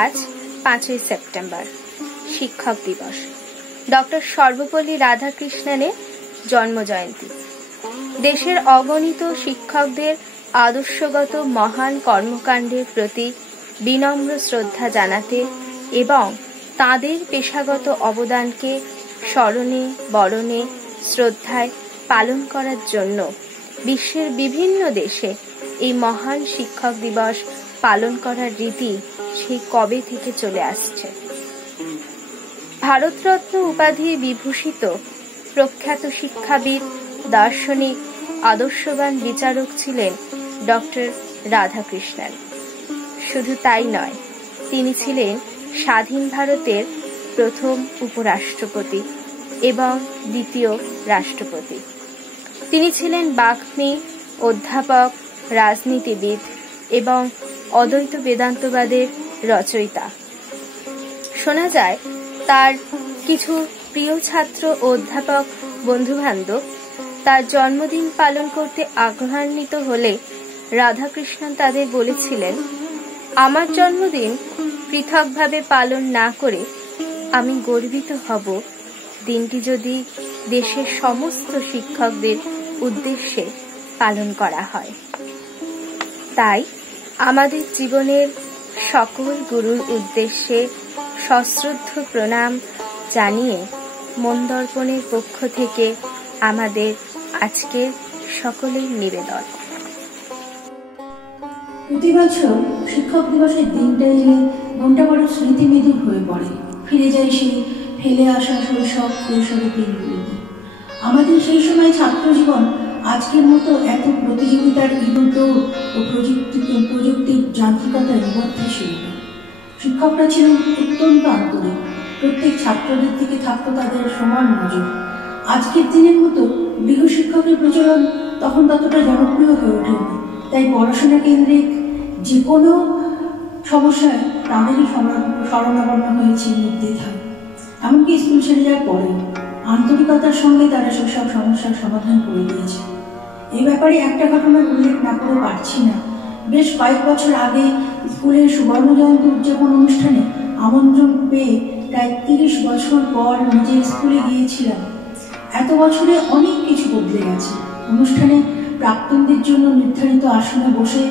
আজ 5ই সেপ্টেম্বর শিক্ষক দিবস। ডক্টর সর্বপল্লী রাধাকৃষ্ণনের জন্মজয়ন্তী। দেশের অগণিত শিক্ষকদের আদর্শগত মহান কর্মকাণ্ডের প্রতি বিনম্র শ্রদ্ধা জানাতে এবং তাঁদের পেশাগত অবদানকে স্মরণে বরণে শ্রদ্ধায় পালন করার জন্য বিশ্বের বিভিন্ন দেশে এই মহান শিক্ষক দিবস পালন করার রীতি সেই কবে থেকে চলে আসছে। ভারতরত্ন উপাধি বিভূষিত প্রখ্যাত শিক্ষাবিদ, দার্শনিক, আদর্শবান বিচারক ছিলেন ডক্টর রাধাকৃষ্ণন। শুধু তাই নয়, তিনি ছিলেন স্বাধীন ভারতের প্রথম উপরাষ্ট্রপতি এবং দ্বিতীয় রাষ্ট্রপতি। তিনি ছিলেন বাগ্মী, অধ্যাপক, রাজনীতিবিদ এবং অদ্বৈত বেদান্তবাদের রচয়িতা। শোনা যায় তার কিছু প্রিয় ছাত্র ও অধ্যাপক বন্ধুবান্ধব তার জন্মদিন পালন করতে আগ্রহান্বিত হলে রাধাকৃষ্ণন তাদের বলেছিলেন, আমার জন্মদিন পৃথকভাবে পালন না করে আমি গর্বিত হব দিনটি যদি দেশের সমস্ত শিক্ষকদের উদ্দেশ্যে পালন করা হয়। তাই আমাদের জীবনের সকল গুরুর উদ্দেশ্যে সশ্রদ্ধ প্রণাম জানিয়ে মন দর্পণের পক্ষ থেকে আমাদের আজকের সকলের নিবেদন। প্রতি বছর শিক্ষক দিবসের দিনটা এলে মনটা বড় স্মৃতিবিদুর হয়ে পড়ে। ফিরে যায় সেই ফেলে আসা শৈশব কৈশোরের দিনগুলিতে। আমাদের সেই সময় ছাত্র জীবন আজকের মতো এত প্রতিযোগিতার ইঁদুর ও প্রযুক্তির যান্ত্রিকতার নিবদ্ধে ছিল না। শিক্ষকরা ছিলেন অত্যন্ত আন্তরিক। প্রত্যেক ছাত্রদের থেকে থাকতো তাদের সমান নজর। আজকের দিনের মতো গৃহশিক্ষকের প্রচলন তখন ততটা জনপ্রিয় হয়ে ওঠেনি। তাই পড়াশোনা কেন্দ্রিক যে কোনো সমস্যায় তাদেরই শরণাপন্ন হয়েছে নির্দ্বিধায়। এমনকি স্কুল ছেড়ে যাওয়ার পরে আন্তরিকতার সঙ্গে তারা সেসব সমস্যার সমাধান করে দিয়েছে। এই ব্যাপারে একটা ঘটনার উল্লেখ না করে পারছি না। বেশ কয়েক বছর আগে স্কুলের সুবর্ণ জয়ন্তী উদযাপন অনুষ্ঠানে আমন্ত্রণ পেয়ে প্রায় 30 বছর পর নিজের স্কুলে গিয়েছিলাম। এত বছরে অনেক কিছু বদলে গেছে। অনুষ্ঠানে প্রাক্তনদের জন্য নির্ধারিত আসনে বসে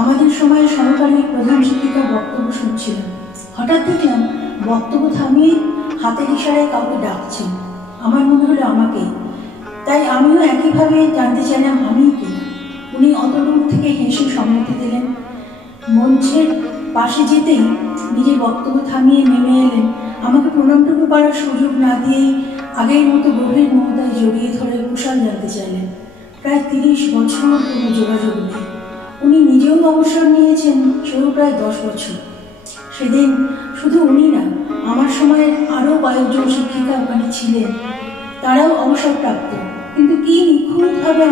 আমাদের সময়ের সহকারী প্রধান শিক্ষিকা বক্তব্য শুনছিলেন। হঠাৎ দেখলাম বক্তব্য থামিয়ে হাতের ইশারায় কাউকে ডাকছেন। আমার মনে হলো আমাকেই। তাই আমিও একইভাবে জানতে চাইলাম আমিই কিনা। উনি অত দূর থেকে হেসে সম্মতি দিলেন। মঞ্চের পাশে যেতেই নিজের বক্তব্য থামিয়ে নেমে এলেন। আমাকে প্রণামটুকু করার সুযোগ না দিয়েই আগের মতো গভীর মমতায় জড়িয়ে ধরে কুশল জানতে চাইলেন। প্রায় 30 বছর কোনো যোগাযোগ নেই। উনি নিজেও অবসর নিয়েছেন, সেও প্রায় 10 বছর। সেদিন শুধু উনি না, আমার সময়ের আরও কয়েকজন শিক্ষিকা ওখানে ছিলেন। তারাও অবসরপ্রাপ্ত, কিন্তু কি নিখুঁতভাবে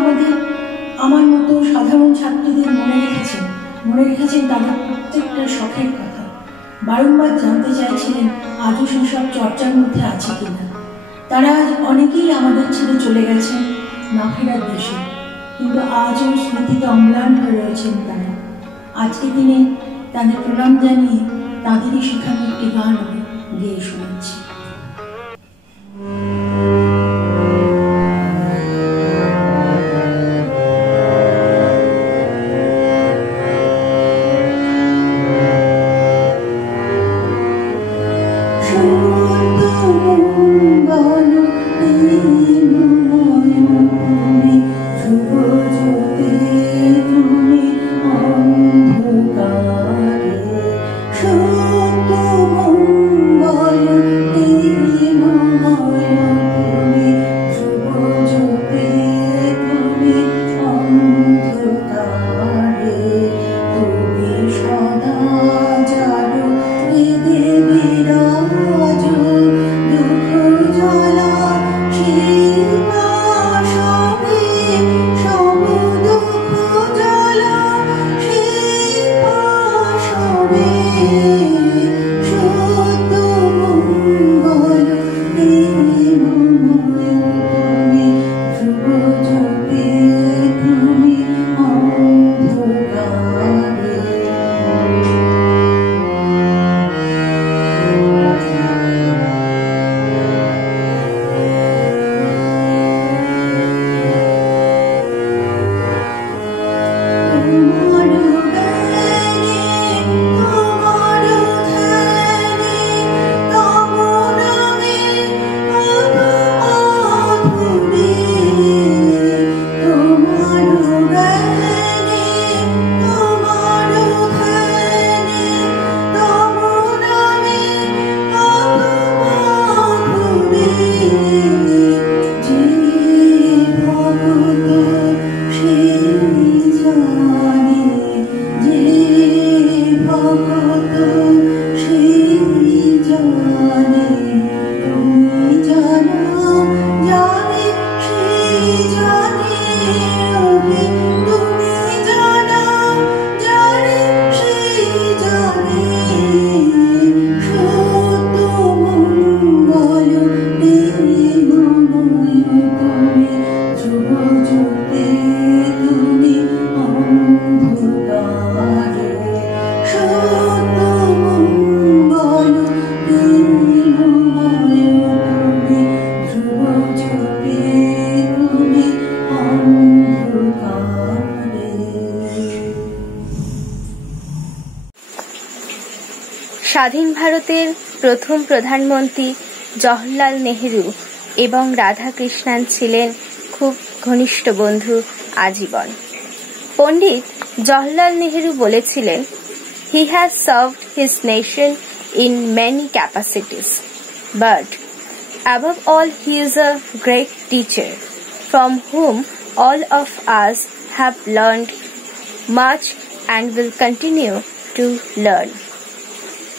আমার মতো সাধারণ ছাত্রীদের মনে রেখেছেন তাদের প্রত্যেকটা শখের কথা। বারংবার জানতে চাইছিলেন আজও সেসব চর্চার মধ্যে আছে কিনা। তারা আজ অনেকেই আমাদের ছেড়ে চলে গেছেন না ফেরার দেশে, কিন্তু আজও স্মৃতিতে অম্লান হয়ে রয়েছেন তারা। আজকে দিনে তাদের প্রণাম জানিয়ে তাদেরই শেখানো একটি গান আমি গেয়ে শোনাচ্ছি। স্বাধীন ভারতের প্রথম প্রধানমন্ত্রী জওহরলাল নেহেরু এবং রাধাকৃষ্ণান ছিলেন খুব ঘনিষ্ঠ বন্ধু আজীবন। পণ্ডিত জওহরলাল নেহেরু বলেছিলেন, "He has served his nation in many capacities, but above all he is a great teacher from whom all of us have learned much and will continue to learn."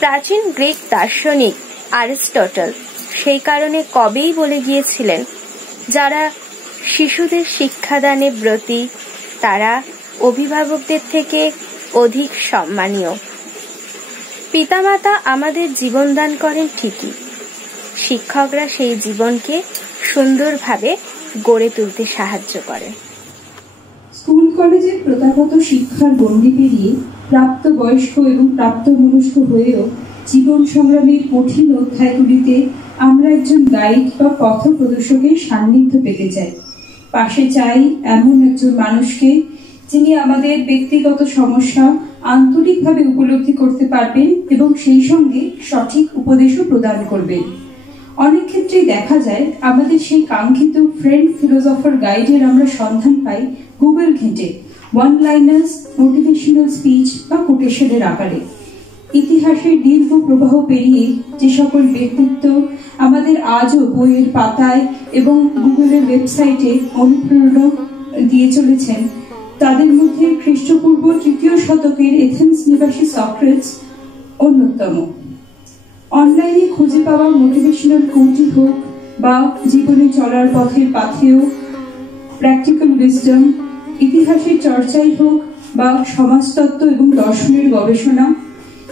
প্রাচীন গ্রিক দার্শনিক অ্যারিস্টটল সেই কারণে কবেই বলে গিয়েছিলেন, যারা শিশুদের শিক্ষাদানে ব্রতী তারা অভিভাবকদের থেকে অধিক সম্মানীয়। পিতামাতা আমাদের জীবনদান করেন ঠিকই, শিক্ষকরা সেই জীবনকে সুন্দরভাবে গড়ে তুলতে সাহায্য করেন। স্কুল কলেজে প্রথাগত শিক্ষার গণ্ডি পেরিয়ে প্রাপ্তবয়স্ক এবং প্রাপ্তমনস্ক হয়েও জীবন সংগ্রামের কঠিন অধ্যায়গুলিতে আমরা একজন গাইড বা পথ প্রদর্শকের সান্নিধ্য পেতে চাই। পাশে চাই এমন একজন মানুষকে যিনি আমাদের ব্যক্তিগত সমস্যা আন্তরিকভাবে উপলব্ধি করতে পারবেন এবং সেই সঙ্গে সঠিক উপদেশও প্রদান করবেন। অনেক ক্ষেত্রেই দেখা যায় আমাদের সেই কাঙ্ক্ষিত ফ্রেন্ড ফিলোসফার গাইডের আমরা সন্ধান পাই গুগল ঘেঁটে, ওয়ান লাইনার্স, মোটিভেশনাল স্পিচ বা কোটেশনের আকারে। ইতিহাসের দীর্ঘ প্রবাহ পেরিয়ে যে সকল ব্যক্তিত্ব আমাদের আজও বইয়ের পাতায় এবং গুগলের ওয়েবসাইটে অনুপ্রেরণা দিয়ে চলেছেন, তাদের মধ্যে খ্রিস্টপূর্ব 3য় শতকের এথেন্স নিবাসী সক্রেটস অন্যতম। অনলাইনে খুঁজে পাওয়া মোটিভেশনাল কোচই হোক বা জীবনে চলার পথের পাথেয় প্র্যাকটিক্যাল উইজডম, ইতিহাসের চর্চাই হোক বা সমাজতত্ত্ব এবং দর্শনের গবেষণা,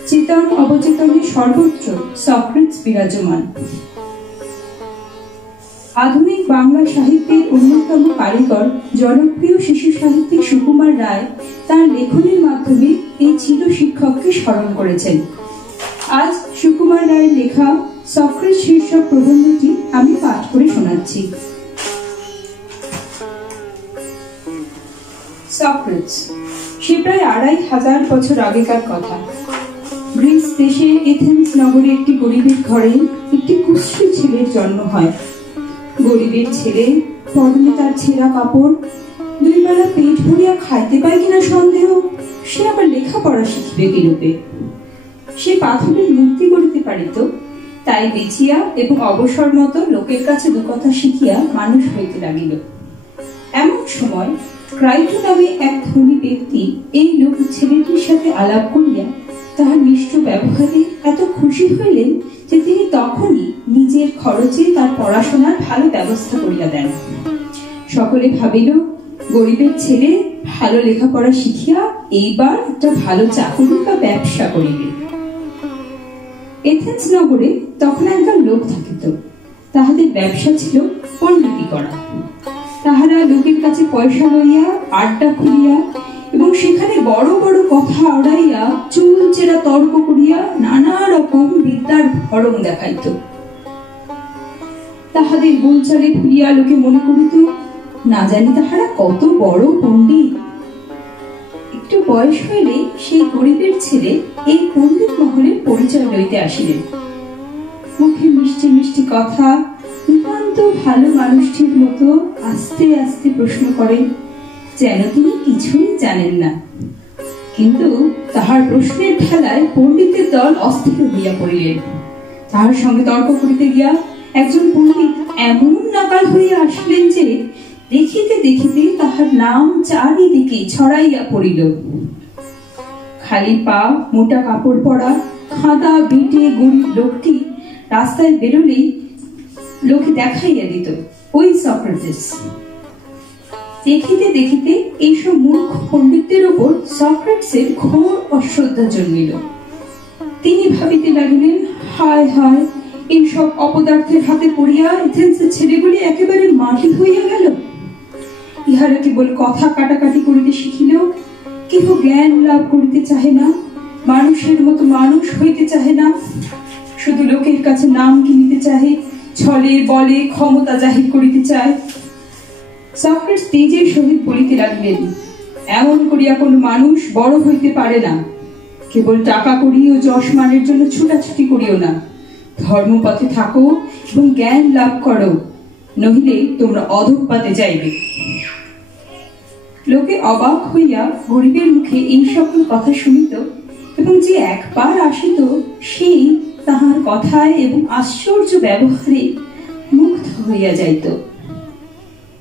চেতন অবচেতনে সর্বত্র সক্রেটস বিরাজমান। আধুনিক বাংলা সাহিত্যের অন্যতম কারিগর জনপ্রিয় শিশু সাহিত্যিক সুকুমার রায় তার লেখনের মাধ্যমে এই চির শিক্ষককে স্মরণ করেছেন। আজ সুকুমার রায়ের লেখা সক্রেটস শীর্ষক প্রবন্ধটি আমি পাঠ করে শোনাচ্ছি। সক্রেটস, সে প্রায় 2500 বছর আগেকার কথা। গ্রিস দেশে এথেন্স নগরে একটি গরিবের ঘরে একটি কুৎসিত ছেলের জন্ম হয়। গরিবের ছেলে, পরনে তার ছেঁড়া কাপড়, 2 বেলা পেট ভরিয়া খাইতে পায় কিনা সন্দেহ, সে আবার লেখাপড়া শিখিবে কিরূপে। সে পাথরের মূর্তি গড়িতে পারিত, তাই বেচিয়া এবং অবসর মতো লোকের কাছে 2 কথা শিখিয়া মানুষ হইতে লাগিল। এমন সময় ক্রাইটো নামে এক ধনী ব্যক্তি এই লোক ছেলেটির সাথে আলাপ করিয়া তাহার মিষ্ট ব্যবহারে এত খুশি হইলেন যে তিনি তখনই নিজের খরচে তার পড়াশোনার ভালো ব্যবস্থা করিয়া দেন। সকলে ভাবিল, গরিবের ছেলে ভালো লেখাপড়া শিখিয়া এইবার একটা ভালো চাকরি বা ব্যবসা করিবে। এথেন্স নগরে তখন একজন লোক থাকিত, তাহাদের ব্যবসা ছিল পণ্ডিতি করা। তাহারা লোকের কাছে পয়সা লইয়া আড্ডা খুলিয়া এবং সেখানে বড় বড় কথা আড়াইয়া চুল চেরা তর্ক করিয়া নানা রকম বিদ্যার ভরণ দেখাইত। তাহাদের বোলচালে ভুলিয়া লোকে মনে করিত, না জানি তাহারা কত বড় পণ্ডিত। একটু বয়স হইলে সেই গরিবের ছেলে এই পণ্ডিত মহলের পরিচয় লইতে আসিলেন। মুখে মিষ্টি মিষ্টি কথা, নিতান্ত ভালো মানুষটির মতো আস্তে আস্তে প্রশ্ন করেন, যেন তিনি কিছুই জানেন না। কিন্তু তাহার প্রশ্নের ঠেলায় পণ্ডিতের দল অস্থির হইয়া পড়িলেন। তাহার সঙ্গে তর্ক করিতে গিয়া একজন পণ্ডিত এমন নাকাল হইয়া আসিলেন যে দেখিতে দেখিতে তাহার নাম চারিদিকে ছড়াইয়া পড়িল। খালি পা, মোটা কাপড় পরা, খাদা বিটে গরিব লোকটি রাস্তায় বেরোলেই লোকে দেখাইয়া দিত, ওই সক্রেটিস। দেখিতে দেখিতে এইসব মূর্খ পণ্ডিতদের উপর সক্রেটিসের ঘোর অশ্রদ্ধা জন্মিল। তিনি ভাবিতে লাগিলেন, হায় হায়, এইসব অপদার্থের হাতে পড়িয়া এথেন্সের ছেলেগুলি একেবারে মাটি হইয়া গেল। ইহারা কেবল কথা কাটাকাটি করিতে শিখিলেও কেহ জ্ঞান লাভ করিতে চাহে না, মানুষের মতো মানুষ হইতে চাহে না, শুধু লোকের কাছে নাম কিনিতে চাহে, ছলে বলে ক্ষমতা জাহির করিতে চায়। সক্রেটিস তেজের সহিত বলিতে লাগিলেন, এমন করিয়া কোন মানুষ বড় হইতে পারে না। কেবল টাকা করি ও যশমানের জন্য ছুটাছুটি করিও না, ধর্মপথে থাকো এবং জ্ঞান লাভ করো, নহিলে তোমরা অধঃপাতে যাইবে। লোকে অবাক হইয়া গরিবের মুখে এই সকল কথা শুনিত, এবং যে একবার আসিত সেই তাহার কথায় এবং আশ্চর্য ব্যবহারে মুগ্ধ হইয়া যাইত।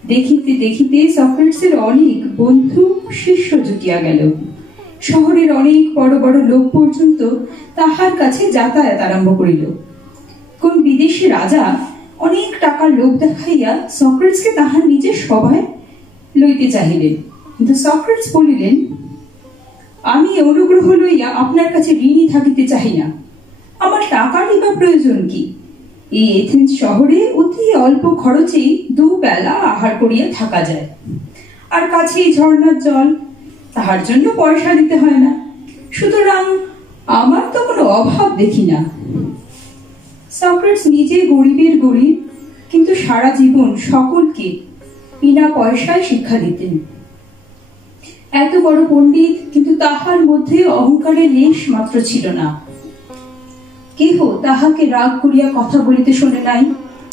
দেখিতে দেখিতে সক্রেটিসের অনেক বন্ধু শিষ্য জুটিয়া গেল। শহরের অনেক বড় বড় লোক পর্যন্ত তাহার কাছে যাতায়াত আরম্ভ করিল। কোন বিদেশি রাজা অনেক টাকার লোভ দেখাইয়া সক্রেটিসকে তাহার নিজের সভায় লইতে চাহিলেন, কিন্তু সক্রেটিস বলিলেন, আমি অনুগ্রহ লইয়া আপনার কাছে ঋণী থাকিতে চাহি না, আমার টাকারই বা প্রয়োজন কি? এই এথেন্স শহরে অতি অল্প খরচেই দুবেলা আহার করিয়া থাকা যায়, আর কাছেই ঝর্ণার জল, তাহার জন্য পয়সা দিতে হয় না, সুতরাং আমার তো কোনো অভাব দেখি না। সক্রেটিস নিজে গরিবের গরিব, কিন্তু সারা জীবন সকলকে বিনা পয়সায় শিক্ষা দিতেন। এত বড় পণ্ডিত, কিন্তু তাহার মধ্যে অহংকারের লেশ মাত্র ছিল না। কেহ তাহাকে রাগ করিয়া কথা বলিতে শোনে নাই,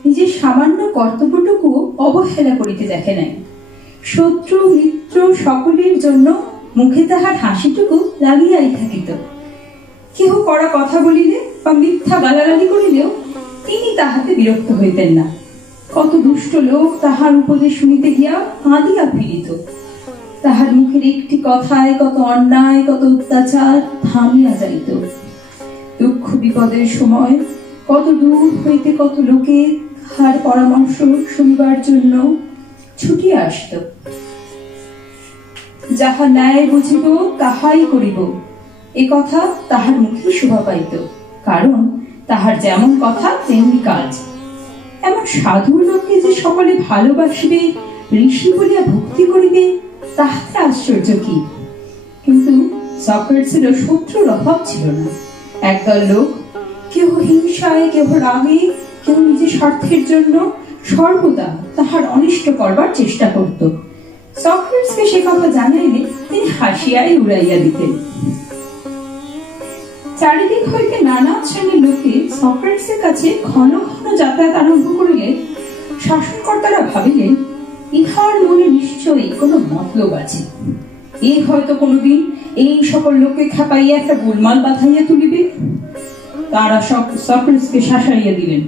নিজের সামান্য কর্তব্যটুকু অবহেলা করিতে দেখে নাই। শত্রু মিত্র সকলের জন্য মুখে তাহার হাসিটুকু লাগিয়াই থাকিত। কেহ কড়া কথা বলিলে বা মিথ্যা গালাগালি করিলেও তিনি তাহাতে বিরক্ত হইতেন না। কত দুষ্ট লোক তাহার উপদেশ শুনিতে গিয়া কাঁদিয়া ফিরিত। তাহার মুখের একটি কথায় কত অন্যায়, কত অত্যাচার থামিয়া যাইত। দুঃখ বিপদের সময় কত দূর হইতে কত লোকে তাহার পরামর্শ শুনিবার জন্য ছুটিয়া আসত। যাহা ন্যায় বুঝিব তাহাই করিব, এ কথা তাহার মুখে শোভা পাইত, কারণ তাহার যেমন কথা তেমনি কাজ। এমন সাধু লোককে যে সকলে ভালোবাসিবে, ঋষি বলিয়া ভক্তি করিবে, তাহাতে আশ্চর্য কি? কিন্তু সক্রেটিসের শত্রুর অভাব ছিল না। একদল লোক, কেহ হিংসায়, কেহ রাগে, কেহ নিজের স্বার্থের জন্য সর্বদা তাহার অনিষ্ট করবার চেষ্টা করত। সক্রেটিসকে সে কথা জানাইলে তিনি হাসিয়াই উড়াইয়া দিতেন। চারিদিক হইতে নানা শ্রেণীর লোকে সক্রেটিসের কাছে ঘন ঘন যাতায়াত আরম্ভ করিলে শাসনকর্তারা ভাবিলেন, ইহার মনে নিশ্চয়ই কোনো মতলব আছে। এই হয়তো কোনোদিন এই সকল লোককে খেপাইয়া একটা গোলমাল বাঁধাইয়া তুলিবে। তারা সব সক্রেটিসকে শাসাইয়া দিলেন,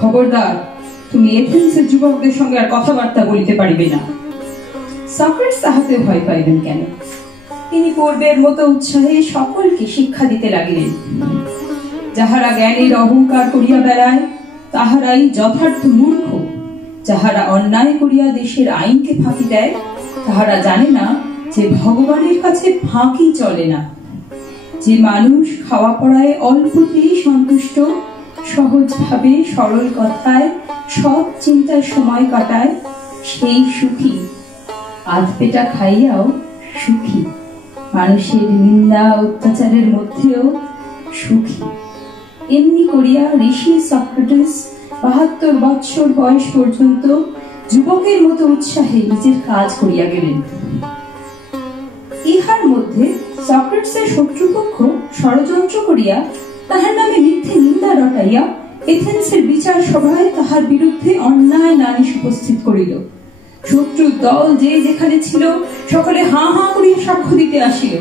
খবরদার, তুমি এথেন্সের যুবকদের সঙ্গে আর কথাবার্তা বলিতে পারিবে না। সক্রেটিস তাহাতে ভয় পাইবেন কেন? তিনি পূর্বের মতো উৎসাহে সকলকে শিক্ষা দিতে লাগিলেন। যাহারা জ্ঞানের অহংকার করিয়া বেড়ায় তাহারাই যথার্থ মূর্খ। যাহারা অন্যায় করিয়া দেশের আইনকে ফাঁকি দেয় তাহারা জানে না যে ভগবানের কাছে ফাঁকি চলে না। যে মানুষ খাওয়া পড়ায় অল্পতেই সন্তুষ্ট, সহজভাবে সরল কথায় সৎ চিন্তায় সময় কাটায়, সেই সুখী। আধপেটা খাইয়াও সুখী, মানুষের নিন্দা অত্যাচারের মধ্যেও সুখী। এমনি করিয়া ঋষি সক্রেটিস ৭২ বৎসর বয়স পর্যন্ত যুবকের মতো উৎসাহে নিজের কাজ করিয়া গেলেন। ইহার মধ্যে সক্রেটিসের শত্রুপক্ষ ষড়যন্ত্র করিয়া তাহার নামে মিথ্যে নিন্দা রটাইয়া এথেন্সের বিচার সভায় তাহার বিরুদ্ধে অন্যায় নালিশ উপস্থিত করিল। শত্রুর দল যে যেখানে ছিল সকলে হাঁ হাঁ করিয়া সাক্ষ্য দিতে আসিল,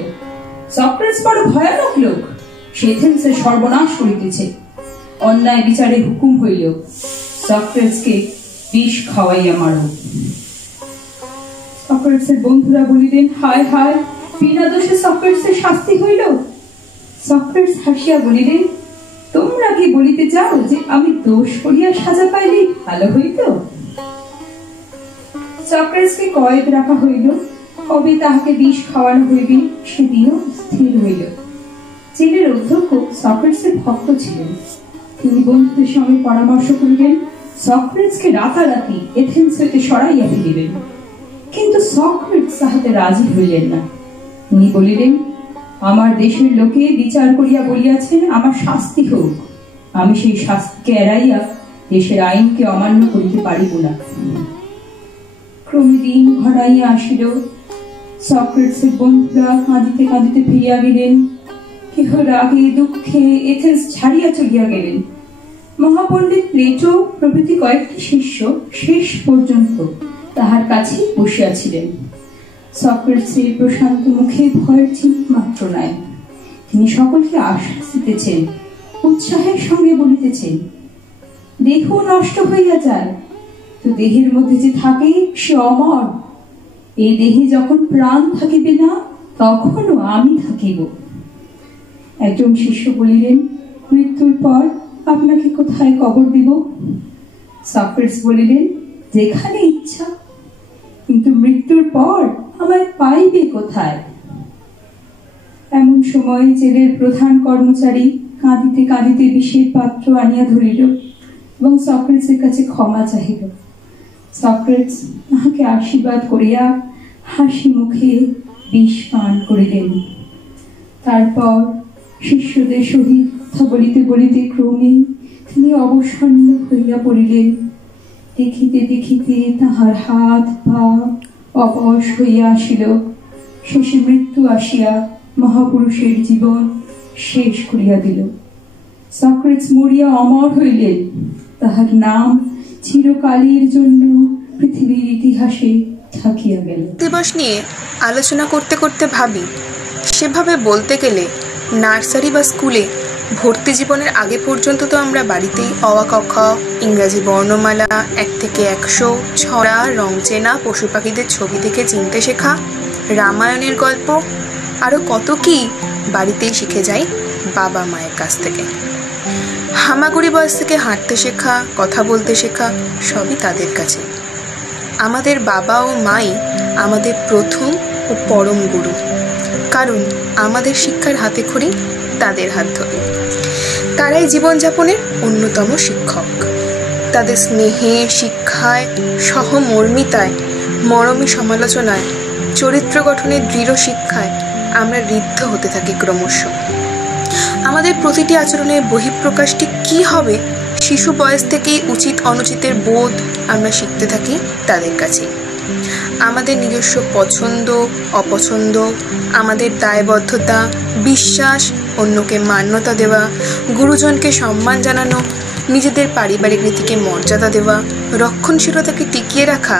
সক্রেটিস বড় ভয়ানক লোক, সে এথেন্সের সর্বনাশ করিতেছে। অন্যায় বিচারে হুকুম হইল, সক্রেটিসকে বিষ খাওয়াইয়া মারো। সক্রেটিসের বন্ধুরা বলিলেন, হায় হায়, বিনা দোষে সক্রেটিসের শাস্তি হইল। সক্রেটিস হাসিয়া বলিলেন, তোমরা কি বলিতে চাও যে আমি দোষ করিয়া সাজা পাইলে ভালো হইত? সক্রেটিসকে কয়েদ রাখা হইল, কবে তাহাকে বিষ খাওয়ানো হইবে সেদিনও স্থির হইল। জেলের অধ্যক্ষ সক্রেটিসের ভক্ত ছিলেন। তিনি বন্ধুদের সঙ্গে পরামর্শ করিলেন সক্রেটিসকে রাতারাতি এথেন্স হইতে সরাইয়া ফেলিবেন। কিন্তু সক্রেটিস তাহাতে রাজি হইলেন না। তিনি বলিলেন, আমার দেশের লোকে বিচার করিয়া বলিয়াছেন আমার শাস্তি হোক, আমি সেই শাস্তিকে এড়াইয়া দেশের আইনকে অমান্য করিতে পারিব না। ক্রমে দিন ঘনাইয়া আসিল। সক্রেটিসের বন্ধুরা কাঁদিতে কাঁদিতে ফিরিয়া গেলেন, কেহ রাগে দুঃখে এথেন্স ছাড়িয়া চলিয়া গেলেন। মহাপণ্ডিত প্লেটো প্রভৃতি কয়েকটি শিষ্য শেষ পর্যন্ত তাহার কাছে বসিয়াছিলেন। সক্রেটিসের প্রশান্ত মুখে ভয়ের চিহ্ন মাত্র নাই। তিনি সকলকে আশ্বাস দিতেছেন, উৎসাহের সঙ্গে বলিতেছেন, দেহ নষ্ট হইয়া যায়, তো দেহের মধ্যে যে থাকে সে অমর। এই দেহে যখন প্রাণ থাকিবে না, তখনও আমি থাকিব। একজন শিষ্য বলিলেন, মৃত্যুর পর আপনাকে কোথায় কবর দিব? সক্রেটিস বলিলেন, যেখানে ইচ্ছা, কিন্তু মৃত্যুর পর আমায় পাইবে কোথায়? এমন সময় জেলের প্রধান কর্মচারী কাঁদিতে কাঁদিতে বিষের পাত্র আনিয়া ধরিল এবং সক্রেটিসের কাছে ক্ষমা চাহিল। সক্রেটিস তাহাকে আশীর্বাদ করিয়া হাসি মুখে বিষ পান করিলেন। তারপর শিষ্যদের সহিত কথা বলিতে বলিতে ক্রমে তিনি অবসন্ন হইয়া পড়িলেন। দেখিতে দেখিতে তাহার হাত পা অবশ হইয়া আসিল। শেষে মৃত্যু আসিয়া মহাপুরুষের জীবন শেষ করিয়া দিল। সক্রেটিস মরিয়া অমর হইলেন। তাহার নাম চিরকালের জন্য পৃথিবীর ইতিহাসে থাকিয়া গেল। দিবস নিয়ে আলোচনা করতে করতে ভাবি, সেভাবে বলতে গেলে নার্সারি বা স্কুলে ভর্তি জীবনের আগে পর্যন্ত তো আমরা বাড়িতেই অ আ ক খ, ইংরাজি বর্ণমালা, 1 থেকে 100, ছড়া, রং চেনা, পশু পাখিদের ছবি দেখে চিনতে শেখা, রামায়ণের গল্প, আরও কত কি বাড়িতেই শিখে যাই বাবা মায়ের কাছ থেকে। হামাগুড়ি বয়স থেকে হাঁটতে শেখা, কথা বলতে শেখা, সবই তাদের কাছে। আমাদের বাবা ও মাই আমাদের প্রথম ও পরম গুরু, কারণ আমাদের শিক্ষার হাতেখড়ি তাদের হাত ধরে। তারাই জীবনযাপনের অন্যতম শিক্ষক। তাদের স্নেহে, শিক্ষায়, সহমর্মিতায়, মরমী সমালোচনায়, চরিত্র গঠনের দৃঢ় শিক্ষায় আমরা ঋদ্ধ হতে থাকি ক্রমশ। আমাদের প্রতিটি আচরণের বহিঃপ্রকাশটি কি হবে, শিশু বয়স থেকেই উচিত অনুচিতের বোধ আমরা শিখতে থাকি তাদের কাছে। আমাদের নিজস্ব পছন্দ অপছন্দ, আমাদের দায়বদ্ধতা, বিশ্বাস, অন্যকে মান্যতা দেওয়া, গুরুজনকে সম্মান জানানো, নিজেদের পারিবারিক নীতিকে মর্যাদা দেওয়া, রক্ষণশীলতাকে টিকিয়ে রাখা,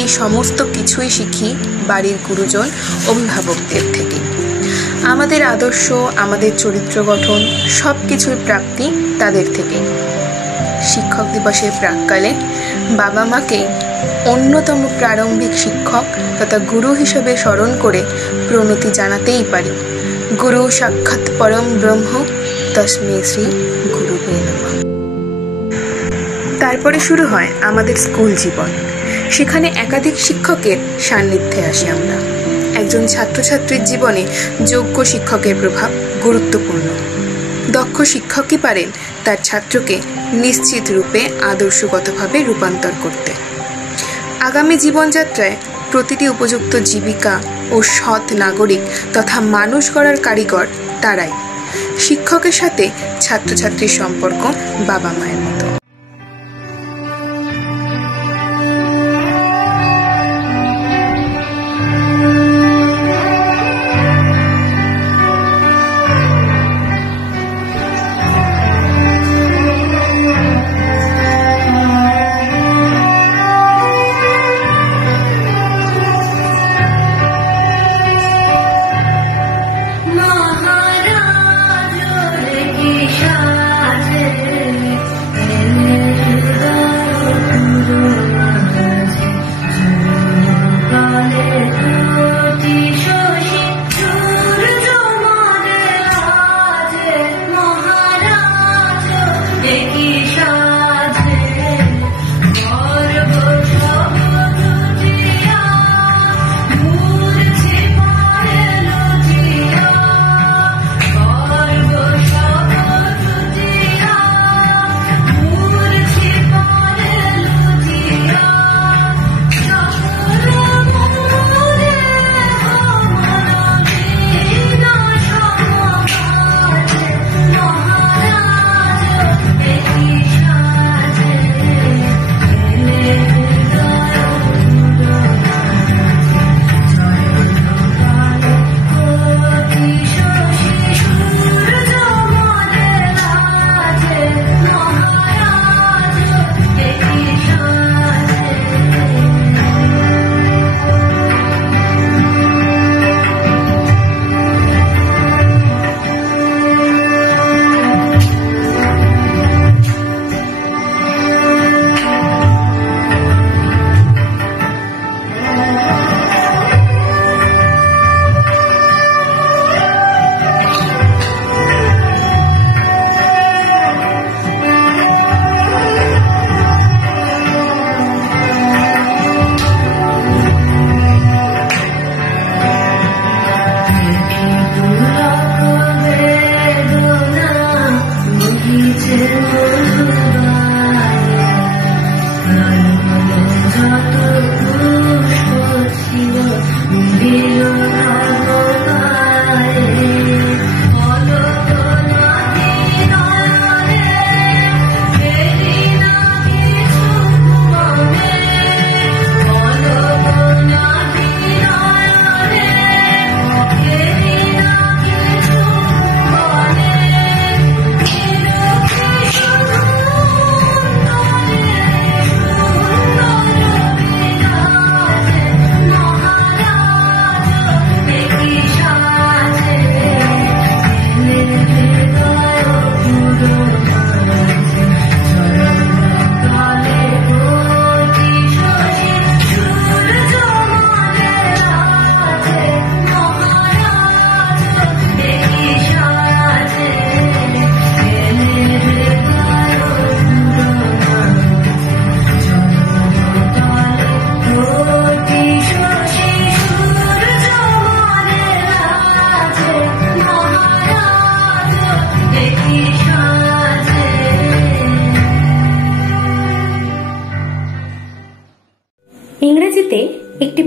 এই সমস্ত কিছুই শিখি বাড়ির গুরুজন অভিভাবকদের থেকে। আমাদের আদর্শ, আমাদের চরিত্র গঠন সব কিছুর প্রাপ্তি তাদের থেকে। শিক্ষক দিবসের প্রাক্কালে বাবা মাকে অন্যতম প্রারম্ভিক শিক্ষক তথা গুরু হিসেবে স্মরণ করে প্রণতি জানাতেই পারি। গুরু সাক্ষাৎ পরম ব্রহ্ম, তস্মৈ শ্রী গুরুবে নমঃ। তারপরে শুরু হয় আমাদের স্কুল জীবন। সেখানে একাধিক শিক্ষকের সান্নিধ্যে আসি আমরা। একজন ছাত্রছাত্রীর জীবনে যোগ্য শিক্ষকের প্রভাব গুরুত্বপূর্ণ। দক্ষ শিক্ষকই পারেন তার ছাত্রকে নিশ্চিত রূপে আদর্শগতভাবে রূপান্তর করতে। আগামী জীবনযাত্রায় প্রতিটি উপযুক্ত জীবিকা ও সৎ নাগরিক তথা মানুষ গড়ার কারিগর তারাই। শিক্ষকের সাথে ছাত্রছাত্রীর সম্পর্ক বাবা মায়ের মতো।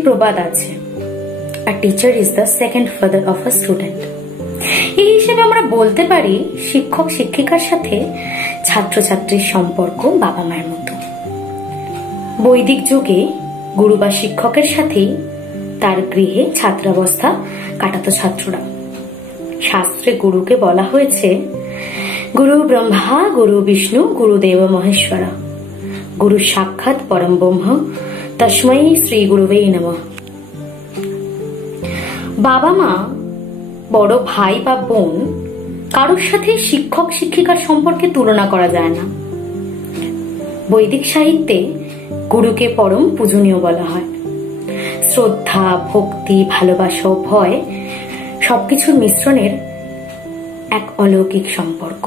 প্রবাদ আছে, আ teacher is the second father of a student. এই হিসেবে আমরা বলতে পারি শিক্ষক শিক্ষিকার সাথে ছাত্রছাত্রীর সম্পর্ক বাবা মায়ের মতো। বৈদিক যুগে গুরু বা শিক্ষকের সাথেই তার গৃহে ছাত্রাবস্থা কাটাতো ছাত্ররা। শাস্ত্রে গুরুকে বলা হয়েছে গুরু ব্রহ্মা গুরু বিষ্ণু গুরুদেব মহেশ্বরা, গুরু সাক্ষাৎ পরম ব্রহ্ম তস্मै শ্রী গুরুবে নমঃ। বাবা মা, বড় ভাই বা বোন, কারোর সাথে শিক্ষক শিক্ষিকার সম্পর্কে তুলনা করা যায় না। বৈদিক সাহিত্যে গুরুকে পরম পূজনীয় বলা হয়। শ্রদ্ধা, ভক্তি, ভালোবাসা ও ভয় সবকিছুর মিশ্রণের এক অলৌকিক সম্পর্ক।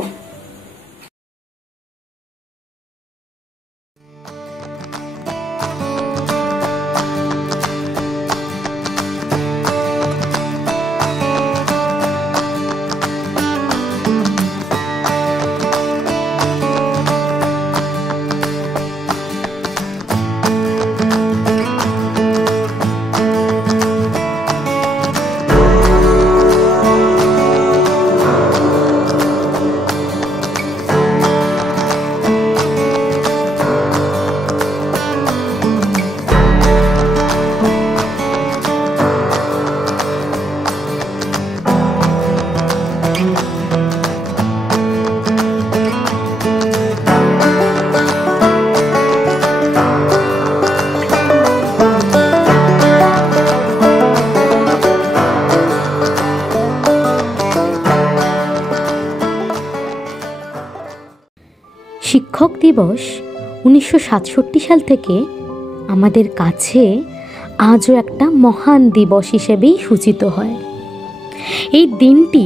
শিক্ষক দিবস 1967 সাল থেকে আমাদের কাছে আজও একটা মহান দিবস হিসেবেই সূচিত হয়। এই দিনটি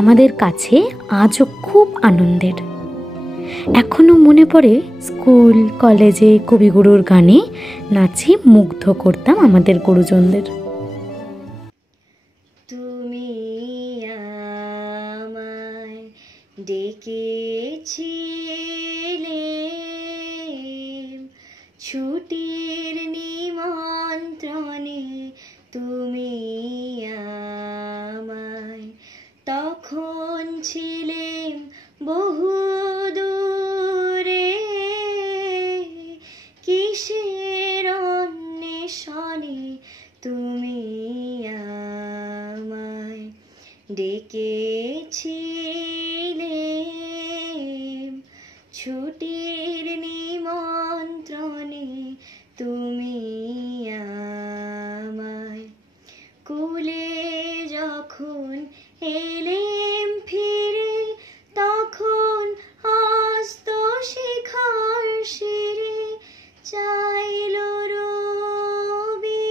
আমাদের কাছে আজও খুব আনন্দের। এখনো মনে পড়ে স্কুল কলেজে কবিগুরুর গানে নাচে মুগ্ধ করতাম আমাদের গুরুজনদের। তুমি আমায় ডেকেছিলে ছুটির নিমন্ত্রণে, তুমি আমায় তখন ছিলেম বহু দূরে, কিসের অন্বেষণে তুমি আমায় ডেকেছিলে ছুটির নিমন্ত্রণে, তুমি আমায় কুলে যখন এলেম ফিরে, তখন হস্ত শিখার শিরে চাইল রবি,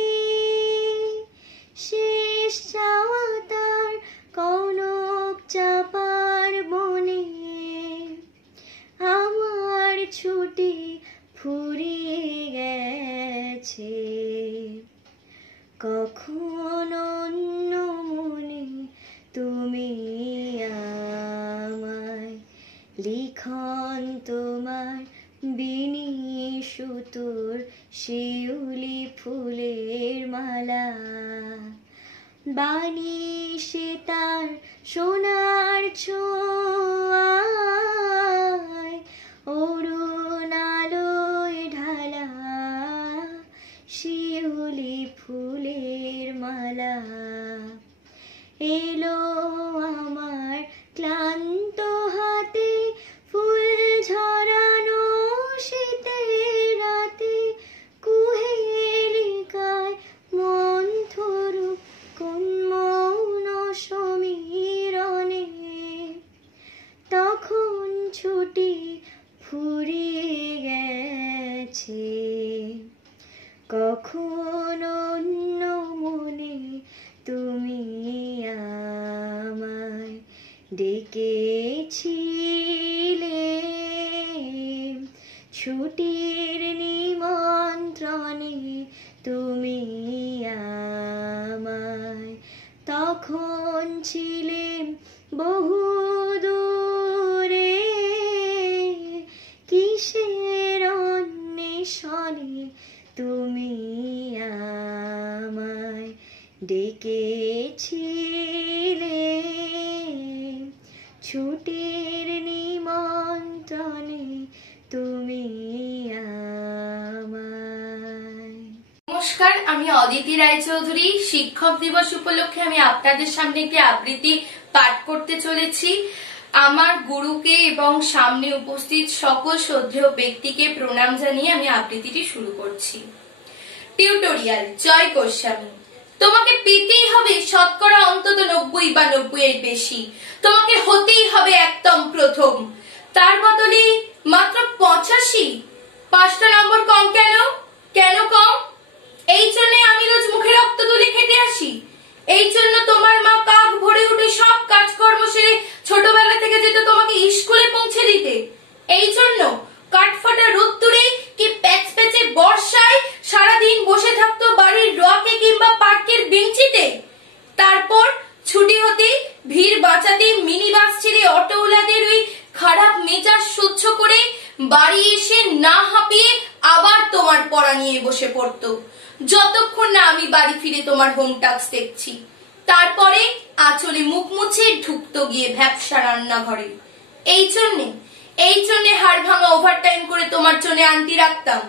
শেষ চাওয়া তার কনক চাপার বনে, আমার ছুটি ফুরিয়ে গেছে, কখন অন্য মনে তুমি আমায় লিখন তোমার বিনি সুতোর শিউলি ফুলের মালা, বাণী সে তার সোনার ছোঁয়ায় অরুণ আলোয় ঢালা শিউলি ফুলের মালা, এলো আমার ক্লান্ত হাতে ফুল ঝরানো শীতের রাতে, কুহেলিকায় মন্থর কোন মৌন সমীরণে, তখন ছুটি ফুরিয়ে গেছে, কখন অন্য মনে তুমি আমায় ডেকেছিলে ছুটির নিমন্ত্রণে, তুমি আমায় তখন ছিলেম বহু দূরে, কিসের অন্বেষণে তুমি ডেকেছিলে ছুটির নিমন্ত্রণে তুমি আমায়। নমস্কার, আমি অদিতি রায়চৌধুরী। শিক্ষক দিবস উপলক্ষে আমি আপনাদের সামনে একটি আবৃত্তি পাঠ করতে চলেছি। আমার গুরুকে এবং সামনে উপস্থিত সকল শ্রদ্ধেয় ব্যক্তিকে প্রণাম জানিয়ে আমি আবৃত্তিটি শুরু করছি। টিউটোরিয়াল। জয় গোস্বামী। তোমাকে পেতেই হবে শতকরা অন্তত 90 বা 90 এর বেশি। তোমাকে হতেই হবে একদম প্রথম। তার বদলে মাত্র 85। 5টা নম্বর কম কেন? কেন কম? এই জন্য আমি রোজ মুখে রক্ত তুলে খেতে আসি। এই জন্য তোমার মা কাক ভরে উঠে সব কাজকর্ম সেরে ছোটবেলা থেকে যেত তোমাকে স্কুলে পৌঁছে দিতে। এই জন্য কাঠফাটা রোদ্দুরে কি প্যাচপ্যাচে বর্ষায় সারাদিন বসে থাকতো বাড়ির রকে কিংবা পার্কের বেঞ্চিতে। তারপর ছুটি হতে ভিড় বাঁচাতে মিনি বাস ছেড়ে অটোওয়ালাদের ওই খারাপ মেজাজ সহ্য করে বাড়ি এসে না হাঁপিয়ে আবার তোমার পড়া নিয়ে বসে পড়তো, যতক্ষণ না আমি বাড়ি ফিরে তোমার হোম টাস্ক দেখছি। তারপরে আঁচলে মুখ মুছে ঢুকতো গিয়ে ভ্যাপসা রান্নাঘরে। এই জন্যে হাড় ভাঙা ওভারটাইম করে তোমার জন্য আনতি রাখতাম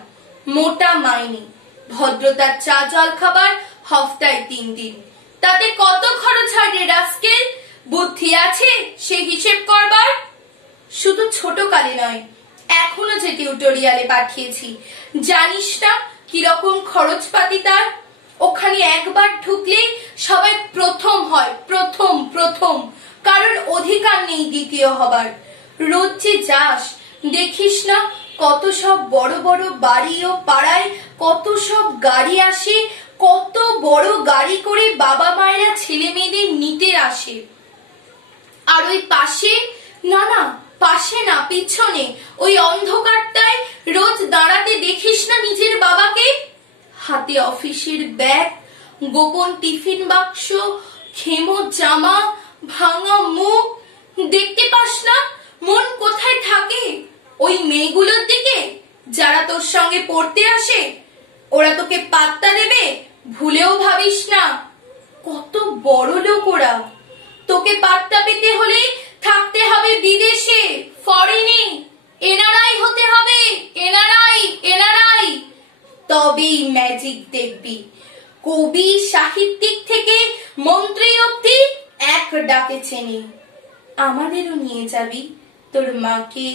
মোটা মাইনে, ভদ্রতার চা জল খাবার হপ্তায় 3 দিন। তাতে কত খরচ হয় রে রাস্কেল? বুদ্ধি আছে সে হিসেব করবার? শুধু ছোট কালে নয়, এখনো যে টিউটোরিয়ালে পাঠিয়েছি, জানিস না কিরকম খরচপাতি তার? ওখানে একবার ঢুকলে সবাই প্রথম হয়, প্রথম, কারণ অধিকার নেই দ্বিতীয় হবার। রোজ যে যাস দেখিস না কত সব বড় বড় বাড়ি ও পাড়ায় কত সব গাড়ি আসে, কত বড় গাড়ি করে বাবা মায়েরা ছেলে মেয়েদের নিতে আসে। আর ওই পাশে না পিছনে ওই অন্ধকারটায় রোজ দাঁড়াতে দেখিস না নিজের বাবাকে? হাতে অফিসের ব্যাগ, গোপন টিফিন বাক্স, খেমো জামা, ভাঙা মুখ, দেখতে পাস না মন কোথায় থাকে? ওই মেয়েগুলোর দিকে যারা তোর সঙ্গে পড়তে আসে। ওরা তোকে পাত্তা দেবে ভুলেও ভাবিস না। কত বড় লোক ওরা। তোকে পাত্তা পেতে হলে থাকতে হবে বিদেশে, ফরেনে, এনআরআই হতে হবে, এনআরআই। তবেই ম্যাজিক দেখবি। কবি সাহিত্যিক থেকে মন্ত্রী অব্দি এক ডাকে চেনে। আমাদেরও নিয়ে যাবি তোর মাকে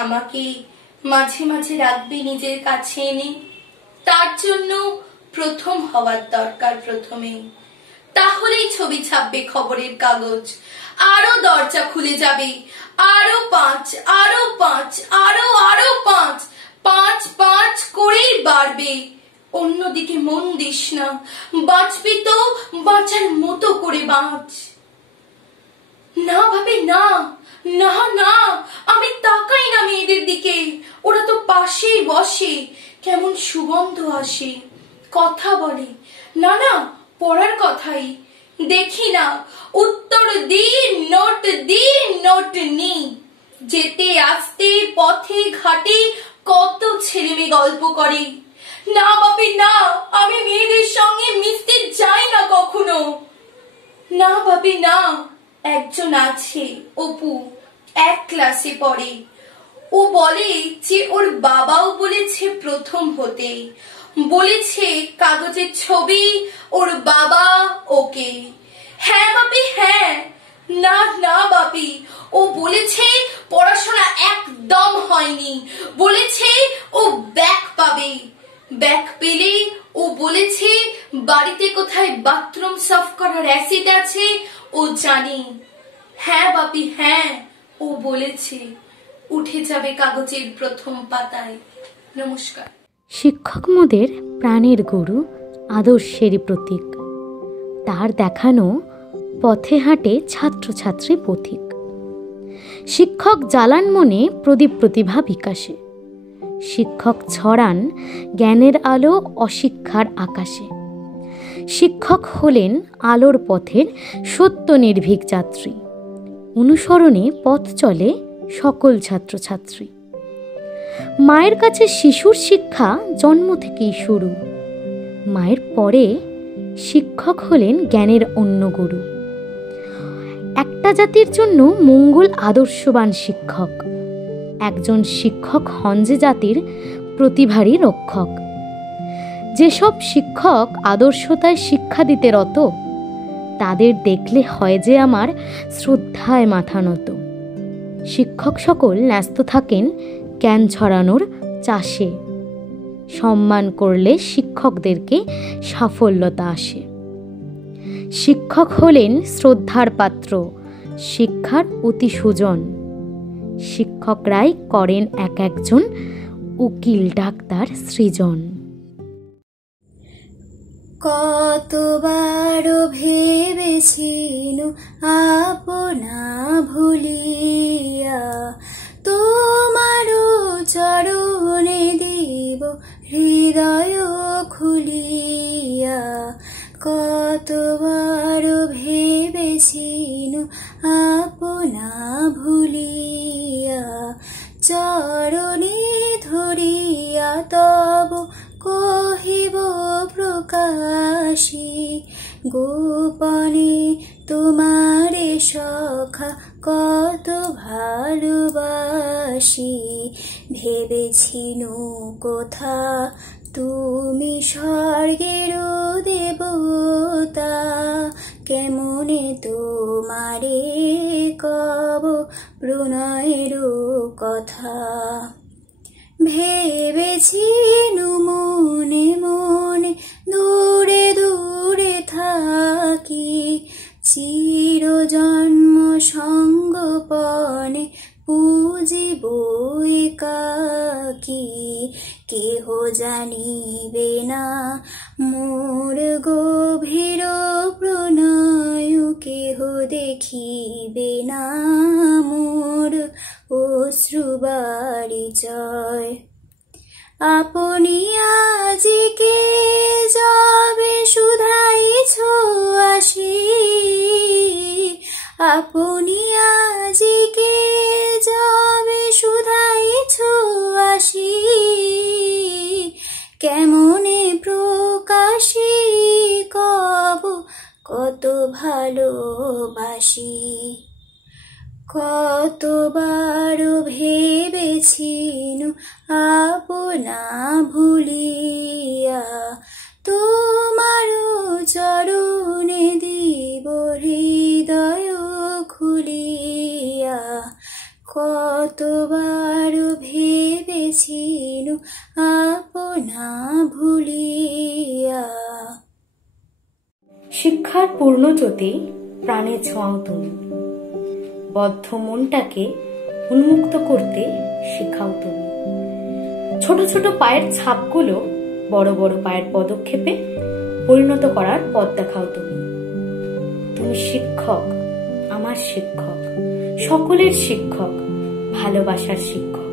আমাকে, মাঝে মাঝে রাখবি নিজের কাছে এনে। তার জন্য প্রথম হওয়ার দরকার প্রথমে। তাহলেই ছবি ছাপবে খবরের কাগজ, আরো দরজা খুলে যাবে, আরো 5, আরো 5, আরো 5, 5 করেই বাড়বে। অন্যদিকে মন দিস না, বাঁচবি তো বাঁচার মতো করে বাঁচ। না ভাবে না, আমি তাকাই না মেয়েদের দিকে। ওরা তো পাশেই বসে, কেমন সুগন্ধ আসে, কথা বলে। না পড়ার কথাই দেখি না, উত্তর দিন নোট নি। যেতে আসতে পথে ঘাটে কত ছেলে মেয়ে গল্প করে। না বাপি না, আমি মেয়েদের সঙ্গে মিশতে যাই না কখনো। না বাপি না, একজন আছে অপু, 1 ক্লাসে পড়ে। ও বলে যে ওর বাবাও বলেছে প্রথম হতে, বলেছে কাগজের ছবি ওর বাবা ওকে। হ্যাঁ বাপি হ্যাঁ। না বাপি, ও বলেছে পড়াশোনা একদম হয়নি, বলেছে ও ব্যাক পাবে। ব্যাক পেলে ও বলেছে বাড়িতে কোথায় বাথরুম সাফ করার অ্যাসিড আছে ও জানি। হ্যাঁ বাপি হ্যাঁ, ও বলেছে উঠে যাবে কাগজের প্রথম পাতায়। নমস্কার। শিক্ষক মোদের প্রাণের গুরু, আদর্শেরই প্রতীক। তার দেখানো পথে হাঁটে ছাত্রছাত্রী পথিক। শিক্ষক জ্বালান মনে প্রদীপ প্রতিভা বিকাশে। শিক্ষক ছড়ান জ্ঞানের আলো অশিক্ষার আকাশে। শিক্ষক হলেন আলোর পথের সত্য নির্ভীক যাত্রী। অনুসরণে পথ চলে সকল ছাত্রছাত্রী। মায়ের কাছে শিশুর শিক্ষা জন্ম থেকেই শুরু। মায়ের পরে শিক্ষক হলেন জ্ঞানের অন্য গুরু। একটা জাতির জন্য মঙ্গল আদর্শবান শিক্ষক। একজন শিক্ষক হন যে জাতির প্রতিভারই রক্ষক। যেসব শিক্ষক আদর্শতায় শিক্ষা দিতে রত, তাদের দেখলে হয় যে আমার শ্রদ্ধায় মাথা নত। শিক্ষক সকল ন্যস্ত থাকেন জ্ঞান ছড়ানোর চাষে। সম্মান করলে শিক্ষকদেরকে সাফল্যতা আসে। শিক্ষক হলেন শ্রদ্ধার পাত্র, শিক্ষার অতি সুজন। শিক্ষকরাই করেন এক একজন উকিল ডাক্তার সৃজন। কতবার ভেবেছিনু আপনা ভুলিয়া, তোমারও চরণে দিব হৃদয় খুলিয়া। কতবার ভেবেছিনু আপনা ভুলিয়া, চরণে ধরিয়া তব কহিব প্রকাশী। গোপনে তোমারে সখা কত ভালোবাসি। ভেবেছিনু কোথা তুমি স্বর্গের দেবতা, কেমনে তোমারে কব প্রণয়ের কথা। ভেবেছিনু মনে মনে দূরে দূরে থাকি, চিরজন্ম সঙ্গপনে পুজিব একাকী। কেহ জানিবে না মোর গভীর প্রণয়, কেহ দেখিবে না মোর অশ্রুবারিচয়। আপনি আজিকে যাবে শুধাইছ আসি, আপনি আজিকে যাবে শুধাইছ আসি। কেমনে প্রকাশী কব কত ভালোবাসি। কতবার ভেবেছিনু আপনা ভুলিয়া, তোমারও চরণে দিব হৃদয় খুলিয়া। কতবার ভেবেছিনু আপনা ভুলিয়া। শিক্ষার পূর্ণজ্যোতি প্রাণে ছোঁয়াও তুমি। বদ্ধ মনটাকে উন্মুক্ত করতে শেখাও তুমি। ছোট ছোট পায়ের ছাপগুলো বড় বড় পায়ের পদক্ষেপে পরিণত করার পথ দেখাও তুমি। তুমি শিক্ষক, আমার শিক্ষক, সকলের শিক্ষক, ভালোবাসার শিক্ষক।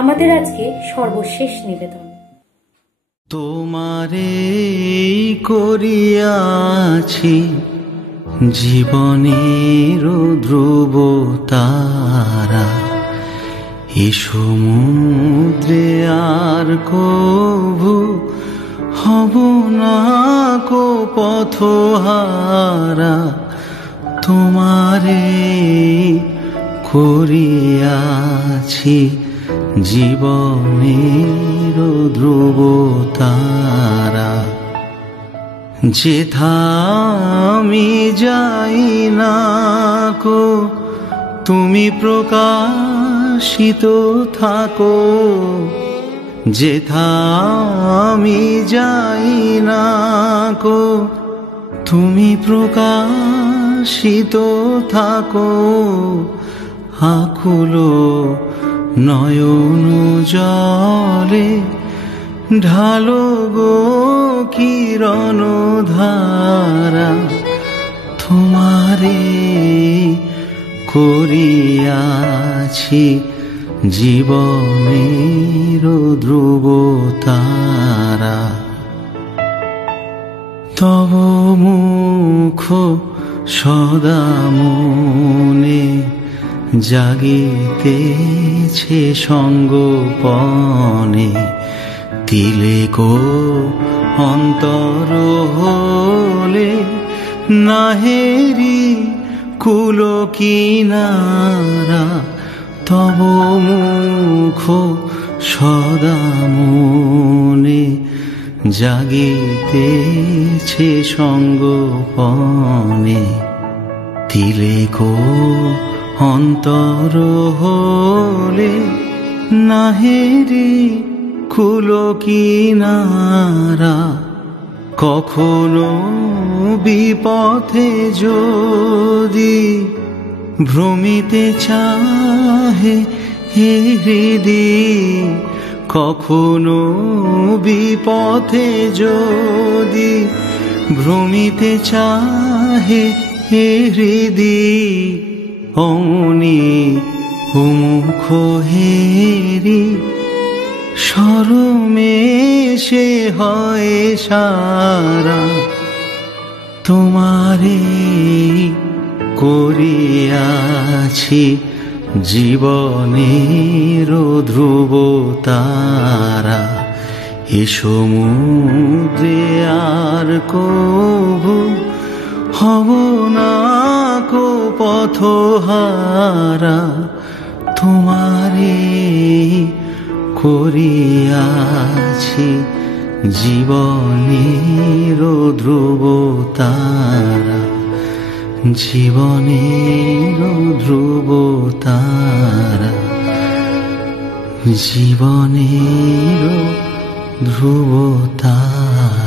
আমাদের আজকে সর্বশেষ নিবেদন। তোমারে করিয়াছি জীবনের ধ্রুব তারা, এ সমুদ্রে আর কভু হব না কো পথহারা। তোমারে করিয়াছি জীবনের ধ্রুব তারা, যেথা আমি যাই না কো তুমি প্রকাশিত থাকো। যেথা আমি যাই না কো তুমি প্রকাশিত থাকো। আকুলো নয়ন জলে ঢালো গো কিরণ ধারা, তোমারে করিয়াছি জীবনের ধ্রুব তারা। তব মুখ সদা মনে জাগিতেছে সঙ্গোপনে, তিলেক অন্তর হলে নাহেরি কুল কিনারা, তব মুখ সদা মনে জাগিতেছে সঙ্গপনে। তিলেক অন্তর হলে নাহেরি কুল কিনারা, কখনো বিপথে যদি ভ্রমিতে চাহে হে হৃদি, কখনো বিপথে যদি ভ্রমিতে চাহে হে হৃদি, অমনি মুখ হেরি শরমে সে হয় সারা। তোমারে করিয়াছি জীবনের ধ্রুব তারা, এ সমুদ্রে আর কভু হব না কো পথহারা। তোমারে করিয়াছি জীবনের ধ্রুব তারা, জীবনের ধ্রুব তারা, জীবনের ধ্রুব তারা।